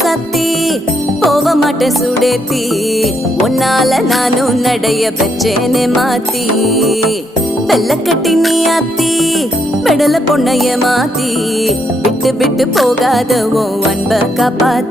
சத்தி போக மாட்டேன் சுடேத்தி உன்னால நானும் நடைய பெற்றேனே மாத்தி வெள்ள கட்டி நீ ஆத்தி பெடல பொண்ணைய மாத்தி விட்டு விட்டு போகாத உன் அன்ப காப்பாத்தி